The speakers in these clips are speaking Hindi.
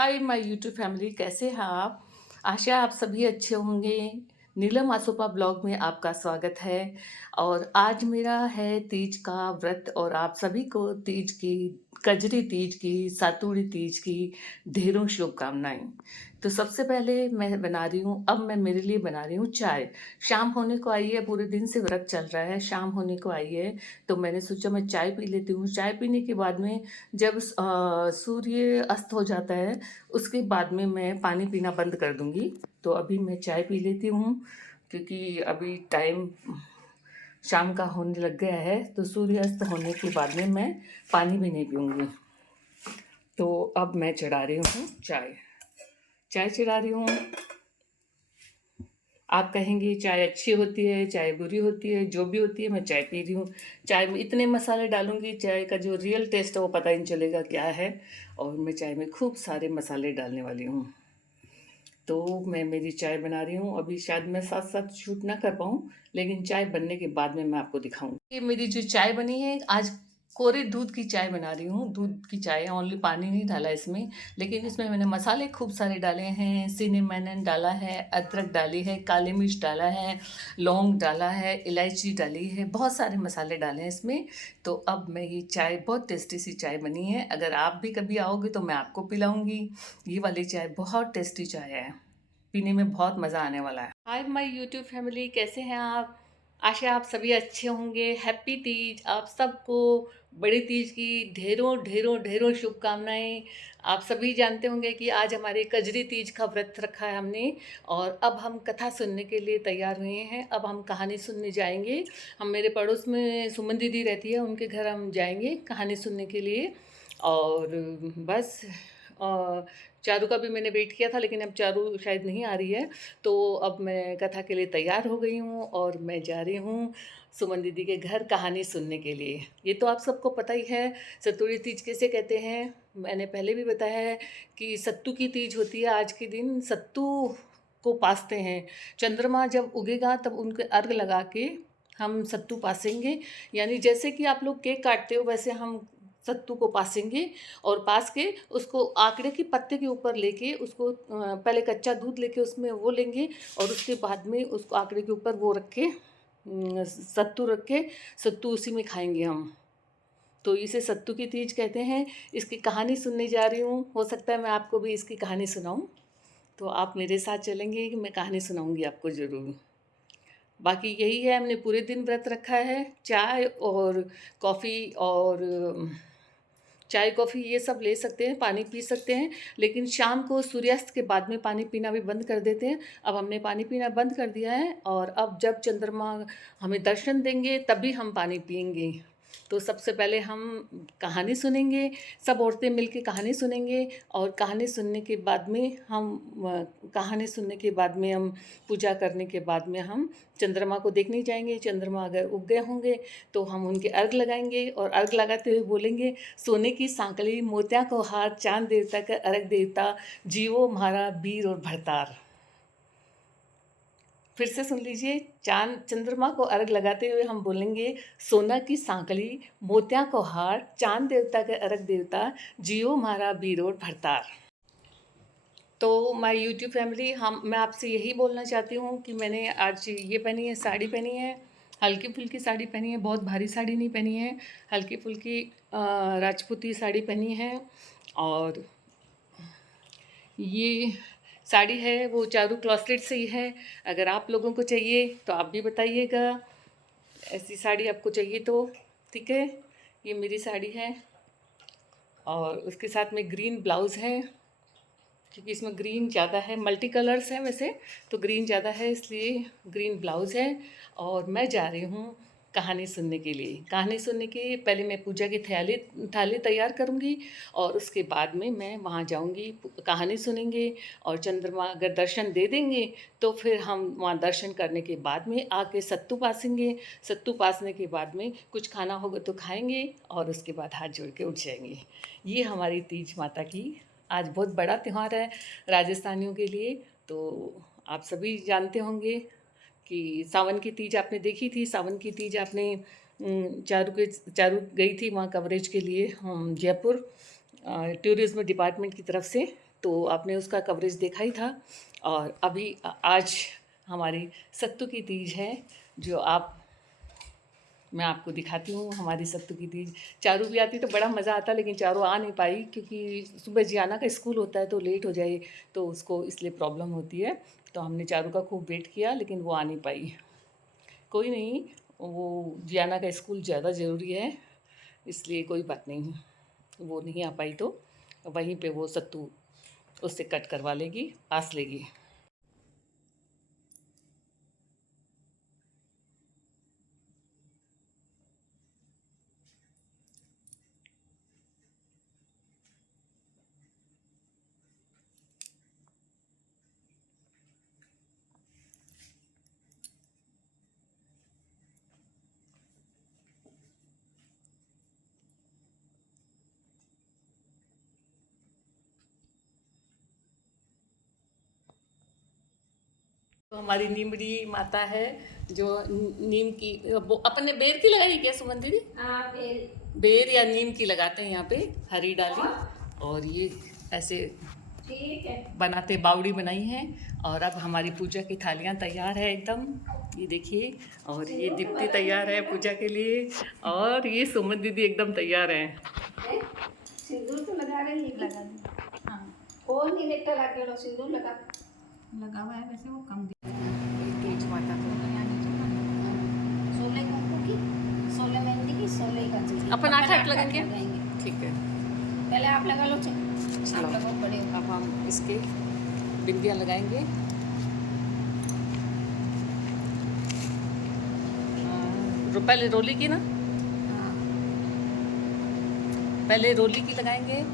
हाय माय यूट्यूब फैमिली, कैसे हैं आप? आशा आप सभी अच्छे होंगे। नीलम आसोपा ब्लॉग में आपका स्वागत है। और आज मेरा है तीज का व्रत और आप सभी को तीज की, कजरी तीज की, सातुड़ी तीज की ढेरों शुभकामनाएं। तो सबसे पहले मैं बना रही हूँ, अब मैं मेरे लिए बना रही हूँ चाय। शाम होने को आई है, पूरे दिन से व्रत चल रहा है, शाम होने को आई है, तो मैंने सोचा मैं चाय पी लेती हूँ। चाय पीने के बाद में जब सूर्य अस्त हो जाता है, उसके बाद में मैं पानी पीना बंद कर दूंगी। तो अभी मैं चाय पी लेती हूँ, क्योंकि अभी टाइम शाम का होने लग गया है, तो सूर्यास्त होने के बाद में मैं पानी भी नहीं पीऊँगी। तो अब मैं चढ़ा रही हूँ चाय। चाय चढ़ा रही हूँ। आप कहेंगे चाय अच्छी होती है, चाय बुरी होती है, जो भी होती है, मैं चाय पी रही हूँ। चाय में इतने मसाले डालूंगी, चाय का जो रियल टेस्ट है वो पता ही नहीं चलेगा क्या है। और मैं चाय में खूब सारे मसाले डालने वाली हूँ। तो मैं मेरी चाय बना रही हूँ। अभी शायद मैं साथ साथ शूट ना कर पाऊँ, लेकिन चाय बनने के बाद में मैं आपको दिखाऊंगी। ये मेरी जो चाय बनी है आज, कोरे दूध की चाय बना रही हूँ। दूध की चाय है, ओनली पानी नहीं डाला इसमें, लेकिन इसमें मैंने मसाले खूब सारे डाले हैं। सिनेमन डाला है, अदरक डाली है, काली मिर्च डाला है, लौंग डाला है, इलायची डाली है, बहुत सारे मसाले डाले हैं इसमें। तो अब मैं ये चाय, बहुत टेस्टी सी चाय बनी है। अगर आप भी कभी आओगे तो मैं आपको पिलाऊंगी। ये वाली चाय बहुत टेस्टी चाय है, पीने में बहुत मज़ा आने वाला है। हाय माय यूट्यूब फैमिली, कैसे हैं आप? आशा आप सभी अच्छे होंगे। हैप्पी तीज आप सबको। बड़ी तीज की ढेरों ढेरों ढेरों शुभकामनाएं। आप सभी जानते होंगे कि आज हमारे कजरी तीज का व्रत रखा है हमने, और अब हम कथा सुनने के लिए तैयार हुए हैं। अब हम कहानी सुनने जाएंगे। हम, मेरे पड़ोस में सुमन दीदी रहती है, उनके घर हम जाएंगे कहानी सुनने के लिए। और बस चारू का भी मैंने वेट किया था, लेकिन अब चारू शायद नहीं आ रही है। तो अब मैं कथा के लिए तैयार हो गई हूँ और मैं जा रही हूँ सुमन दीदी के घर कहानी सुनने के लिए। ये तो आप सबको पता ही है, सतुड़ी तीज कैसे कहते हैं। मैंने पहले भी बताया है कि सत्तू की तीज होती है। आज के दिन सत्तू को पासते हैं। चंद्रमा जब उगेगा तब उनके अर्घ लगा के हम सत्तू पासेंगे। यानी जैसे कि आप लोग केक काटते हो, वैसे हम सत्तू को पासेंगे। और पास के उसको आंकड़े की पत्ते के ऊपर लेके उसको पहले कच्चा दूध लेके उसमें वो लेंगे, और उसके बाद में उसको आंकड़े के ऊपर वो रख के सत्तू रख के सत्तू उसी में खाएंगे हम। तो इसे सत्तू की तीज कहते हैं। इसकी कहानी सुनने जा रही हूँ, हो सकता है मैं आपको भी इसकी कहानी सुनाऊँ। तो आप मेरे साथ चलेंगे कि मैं कहानी सुनाऊँगी आपको ज़रूर। बाकी यही है, हमने पूरे दिन व्रत रखा है। चाय और कॉफ़ी और चाय कॉफ़ी ये सब ले सकते हैं, पानी पी सकते हैं, लेकिन शाम को सूर्यास्त के बाद में पानी पीना भी बंद कर देते हैं। अब हमने पानी पीना बंद कर दिया है, और अब जब चंद्रमा हमें दर्शन देंगे तभी हम पानी पिएंगे। तो सबसे पहले हम कहानी सुनेंगे, सब औरतें मिलके कहानी सुनेंगे। और कहानी सुनने के बाद में कहानी सुनने के बाद में हम पूजा करने के बाद में हम चंद्रमा को देखने जाएंगे। चंद्रमा अगर उग गए होंगे तो हम उनके अर्घ लगाएंगे, और अर्घ लगाते हुए बोलेंगे, सोने की सांकली मोतिया को हार, चांद देवता का अर्घ देवता, जीवो म्हारा वीर और भरतार। फिर से सुन लीजिए। चांद चंद्रमा को अर्घ लगाते हुए हम बोलेंगे, सोना की सांकली मोतिया को हार, चांद देवता के अर्घ देवता, जियो म्हारा वीर और भरतार। तो माय यूट्यूब फैमिली, मैं आपसे यही बोलना चाहती हूँ कि मैंने आज ये पहनी है, साड़ी पहनी है, हल्की फुल्की साड़ी पहनी है, बहुत भारी साड़ी नहीं पहनी है, हल्की फुल्की राजपूती साड़ी पहनी है। और ये साड़ी है वो चारू क्लॉसेट से ही है। अगर आप लोगों को चाहिए तो आप भी बताइएगा, ऐसी साड़ी आपको चाहिए तो। ठीक है, ये मेरी साड़ी है, और उसके साथ में ग्रीन ब्लाउज़ है, क्योंकि इसमें ग्रीन ज़्यादा है। मल्टी कलर्स हैं वैसे, तो ग्रीन ज़्यादा है इसलिए ग्रीन ब्लाउज़ है। और मैं जा रही हूँ कहानी सुनने के लिए। कहानी सुनने के पहले मैं पूजा की थाली तैयार करूँगी, और उसके बाद में मैं वहाँ जाऊँगी, कहानी सुनेंगे। और चंद्रमा अगर दर्शन दे देंगे तो फिर हम वहाँ दर्शन करने के बाद में आके सत्तू पासेंगे। सत्तू पासने के बाद में कुछ खाना होगा तो खाएंगे, और उसके बाद हाथ जोड़ के उठ जाएंगे। ये हमारी तीज माता की आज बहुत बड़ा त्यौहार है राजस्थानियों के लिए। तो आप सभी जानते होंगे कि सावन की तीज आपने देखी थी। सावन की तीज आपने चारू गई थी वहाँ कवरेज के लिए, जयपुर टूरिज्म डिपार्टमेंट की तरफ से। तो आपने उसका कवरेज देखा ही था। और अभी आज हमारी सत्तू की तीज है, जो मैं आपको दिखाती हूँ हमारी सत्तू की तीज। चारू भी आती तो बड़ा मज़ा आता, लेकिन चारू आ नहीं पाई क्योंकि सुबह जियाना का स्कूल होता है तो लेट हो जाए तो उसको इसलिए प्रॉब्लम होती है। तो हमने चारू का खूब वेट किया लेकिन वो आ नहीं पाई। कोई नहीं, वो जियाना का स्कूल ज़्यादा ज़रूरी है, इसलिए कोई बात नहीं। वो नहीं आ पाई तो वहीं पे वो सत्तू उससे कट करवा लेगी, आस लेगी। तो हमारी नीमड़ी माता है जो नीम की, वो अपने बेर की लगाई क्या सुमन दीदी? बेर या नीम की लगाते हैं यहाँ पे, हरी डाली। और ये ऐसे ठीक है, बनाते, बावड़ी बनाई है। और अब हमारी पूजा की थालियाँ तैयार है एकदम, ये देखिए। और ये दीप्ति तैयार है पूजा के लिए, और ये सुमन दीदी एकदम तैयार है। सिंदूर तो लगा रही है, लगा दी। हाँ, फोन नहीं लेकर आके लो, सिंदूर लगा हुआ है। वैसे वो कम तीज माता को 16 कुंकू की, 16 मेहंदी की, 16 का चाहिए। अपन 8 लगाएंगे। ठीक है, पहले आप लगा लो, आप लगाओ, बड़े हो। अब हम इसके बिंदियाँ लगाएंगे। पहले रोली की ना, हाँ, पहले रोली की लगाएंगे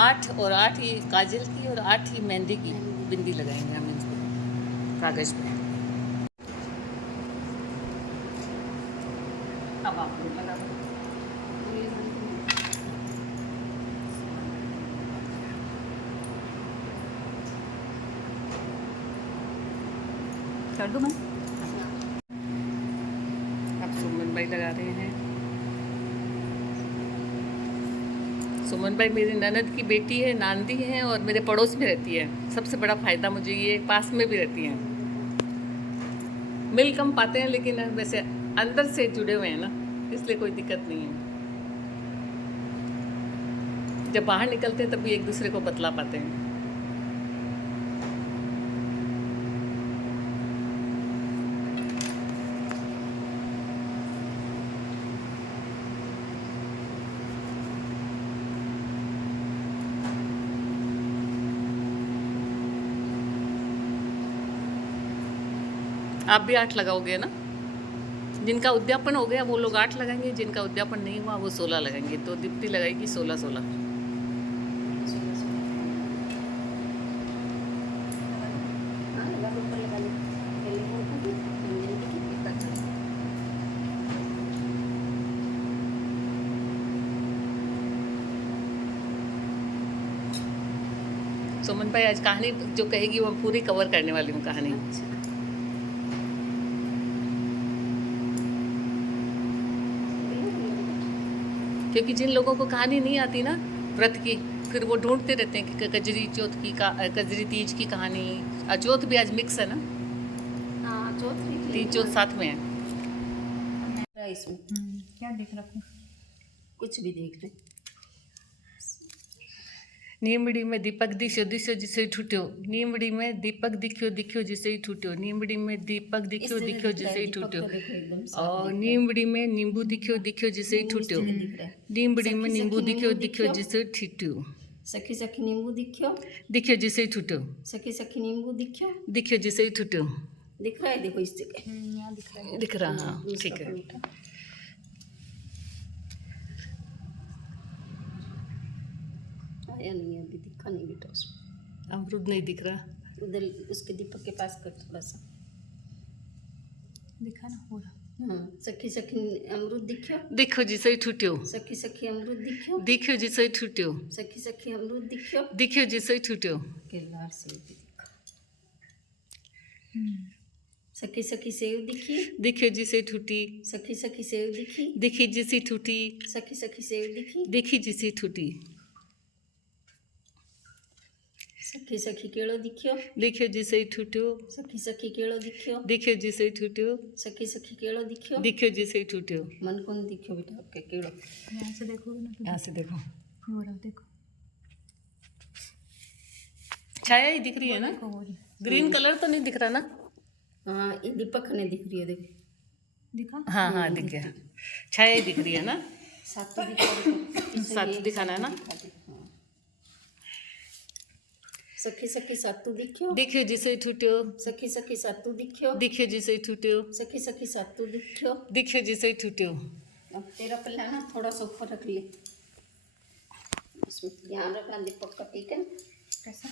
8, और 8 ही काजल की, और 8 ही मेहंदी की बिंदी लगाएंगे हम इसको कागज़ पे। अब आप लोग लगा दो। कर दूँ मैं? अब सुमन भाई लगा रहे हैं। सुमन भाई मेरी ननद की बेटी है, नांदी है, और मेरे पड़ोस में रहती है। सबसे बड़ा फ़ायदा मुझे ये, पास में भी रहती हैं। मिल कम पाते हैं लेकिन वैसे अंदर से जुड़े हुए हैं ना, इसलिए कोई दिक्कत नहीं है। जब बाहर निकलते हैं तभी एक दूसरे को बतला पाते हैं। आप भी 8 लगाओगे ना? जिनका उद्यापन हो गया वो लोग 8 लगाएंगे, जिनका उद्यापन नहीं हुआ वो 16 लगाएंगे। तो दीप्ति लगाएगी 16-16। हाँ, लगा लो, ऊपर लगा लो। पहले कुंकू की, फिर मेहंदी की, फिर काजल की। सुमन भाई आज कहानी जो कहेगी वो पूरी कवर करने वाली हूँ कहानी। अच्छा, क्योंकि जिन लोगों को कहानी नहीं आती ना व्रत की, फिर वो ढूंढते रहते हैं कि कजरी चौथ की कजरी तीज की कहानी। चौथ भी आज मिक्स है ना, हाँ, चौथ लिख तीज चौथ साथ में है। लेना इसमें। क्या देख रखूँ? कुछ भी देख रहे। नीमड़ी में दीपक दिखो दिखो जिसे ठूट्यो, नीमड़ी में दीपक दिखो दिखो जिसे ही ठूट्यो, नीमड़ी में दीपक दिखो दिखो जिसे ही ठूट्यो, और नीमड़ी में नींबू दिखो दिखो जिसे ही ठूट्यो, नीमड़ी में नींबू दिखो दिखो जिसे ठूट्यो, सखी सखी नींबू दिखो, दिखो जिसे ही ठूट्यो, सखी सखी नींबू दिखो। दिखो जिसे ही ठूट्यो। दिख रहा है, देखो इससे यहाँ दिख रहा है, दिख रहा, हाँ ठीक है। आया नहीं, अभी दिखा नहीं बेटा उसमें। अमरूद नहीं दिख रहा, उधर उसके दीपक के पास कर थोड़ा सा, दिखा ना हो रहा। हाँ, सखी सखी अमरूद दिखो, दिखो जिसे ही ठूट्यो, सखी सखी अमरूद दिखो, दिखो जिसे ही ठूट्यो, सखी सखी अमरूद दिखो। दिखो जिसे ही ठूट्यो, केलार सेव भी दिखा, सखी सखी सेव दिखी, दिखो जिसे ठूटी, सखी सखी सेव दिखी, दिखी जिसे ठूटी, सखी सखी सेव दिखी। देखी जिसे ठूटी। सखी सखी केड़ो दिखियो, देखियो जी सही ठूठियो, सखी सखी केड़ो दिखियो, देखियो जी सही ठूठियो, सखी सखी केड़ो दिखियो, देखियो जी सही ठूठियो। मन कौन दिखियो बेटा आपके केड़ो? यहाँ से देखोगे ना तो यहाँ से देखो, वो रहा देखो, छाया ही दिख रही है ना, देखो वो रही। ग्रीन कलर तो नहीं दिख रहा ना? हाँ ये दीपक ने दिख रही है देखो, दिखा हाँ हाँ दिख गया, छाया ही दिख रही है ना? सातु दिखा देखो, सातु दिखाना है ना? हाँ। सखी सखी सातु दिखियो, देखियो जी सही ठूठियो, सखी सखी सातु दिखियो, देखियो जी सही ठूठियो, सखी सखी सातु दिखियो। देखियो जी सही ठूठियो। अब तेरा पल्ला ना थोड़ा सा ऊपर रख ले, इसमें ध्यान रखना दीपक का, ठीक है ना? कैसा?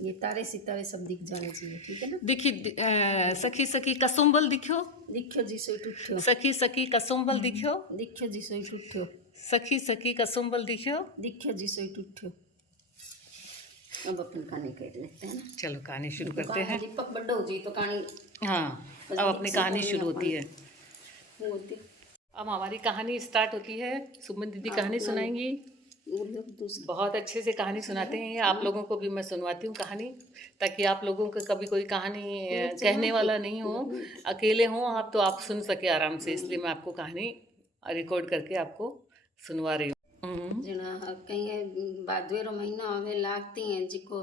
ये तारे सितारे सब दिख जाने चाहिए, ठीक है ना? देखिए सखी सखी कसुम्बल दिखियो, दिखियो जी सोई टूटियो, सखी सखी कसुम्बल दिखियो, दिखियो जी सोई टूटियो, सखी सखी कसुम्बल दिखियो। दिखियो जी सोई टूटियो। अब अपन कहानी कह लेते हैं ना, चलो कहानी शुरू करते हैं। दीपक बड्डा हो जी तो कहानी हाँ अब अपनी कहानी शुरू होती है। होती अब हमारी कहानी स्टार्ट होती है। सुमन दीदी कहानी सुनाएंगी, बहुत अच्छे से कहानी सुनाते हैं। आप लोगों को भी मैं सुनवाती हूँ कहानी, ताकि आप लोगों को कभी कोई कहानी कहने वाला नहीं हो, अकेले हों आप तो आप सुन सके आराम से, इसलिए मैं आपको कहानी रिकॉर्ड करके आपको सुनवा रही हूँ। जना कहीं भादवेरो महीना आवे लागती हैं जिको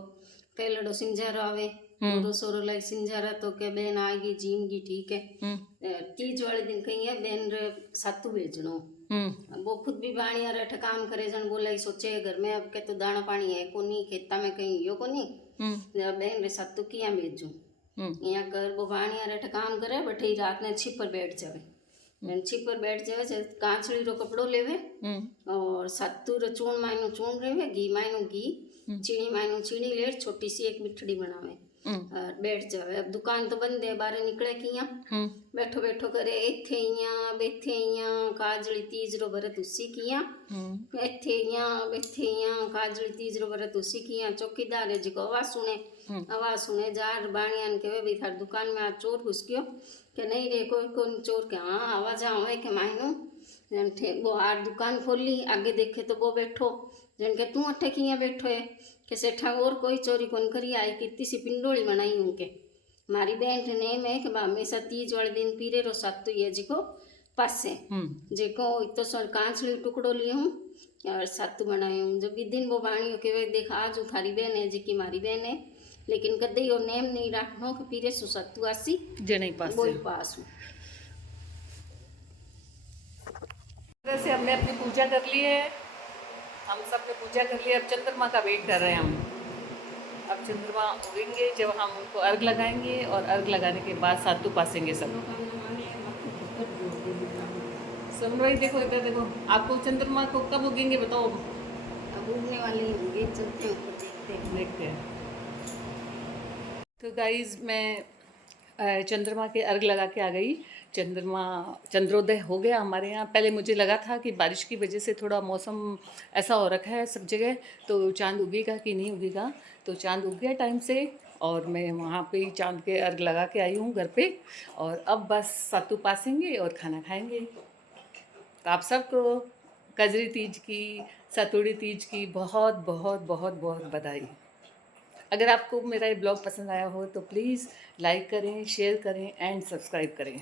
पहलड़ो सिंझारो आवे, सोरो सोरो लाइक सिंझारा तो के बेन आएगी जीमगी, ठीक है। तीज वाले दिन कहीं है बेन रे सातु बेचनो, वो खुद भी बाणिया रेठ काम करे, जन बोला सोचे घर में अब के तो दाना पानी है कोनी, खेता में कहीं यो कोनी, बेन रे सातु किया बेचू यहाँ कर। वो बाणिया रेठ काम करे, बैठे रात ने छिप पर बैठ जावे, छिप पर बैठ जावे, कांचड़ी रो कपड़ो लेवे और सातु रो चूर्ण मायनो चूर्ण रेवे, घी मायनो घी, चीनी मायनो चीनी ले, छोटी सी एक मिठड़ी बनावे और बैठ जावे। अब दुकान तो बंद है, बाहर निकले किया बैठो बैठो करे, इथे इया बेथे इया काजली तीज रो भरत उसी किया, इथे इया बेथे इया काजली तीज रो भरत उसी किया। चौकीदार है जिको आवाज सुने जार बाणियान के भी थार दुकान में आज चोर घुस गयो, के नहीं रे कोई कौन चोर, के हाँ आवाज आवे के मायनो वो आर दुकान खोली, आगे देखे तो वो बैठो, जन के तू अठे किया बैठो है, के सेठा और कोई चोरी कौन करी आई, कितनी सी पिंडोली बनाई हूँ के मारी बहन ने मैं के हमेशा तीज वाले दिन पीरे रो सातु ये जिको पासे जेको तो सर कांचली टुकड़ो लिए हूँ और सातु बनाए हूँ। जो दिन वो बाणियों के देख आज थारी बहन है जी की मारी बहन है, लेकिन कदे यो नेम नहीं रखो कि पीरे सो सातु आसी जने पास वो पास हूँ। से हमने अपनी पूजा कर ली है, हम सब ने पूजा कर लिया। अब चंद्रमा का वेट कर रहे हैं हम। अब चंद्रमा उगेंगे जब हम उनको अर्घ लगाएंगे, और अर्घ लगाने के बाद सातु पासेंगे सब। सुन भाई देखो इधर देखो, आपको चंद्रमा को कब उगेंगे बताओ? अब उगने वाले होंगे, चलते हैं ऊपर देखते हैं। तो गाइज मैं चंद्रमा के अर्घ लगा के आ गई। चंद्रोदय हो गया हमारे यहाँ। पहले मुझे लगा था कि बारिश की वजह से थोड़ा मौसम ऐसा हो रखा है सब जगह, तो चांद उगेगा कि नहीं उगेगा। तो चांद उग गया टाइम से, और मैं वहाँ पे चांद के अर्घ लगा के आई हूँ घर पे। और अब बस सातु पासेंगे और खाना खाएंगे। तो आप सबको कजरी तीज की, सतुड़ी तीज की बहुत बहुत बहुत बहुत बधाई। अगर आपको मेरा ये ब्लॉग पसंद आया हो तो प्लीज़ लाइक करें, शेयर करें एंड सब्सक्राइब करें।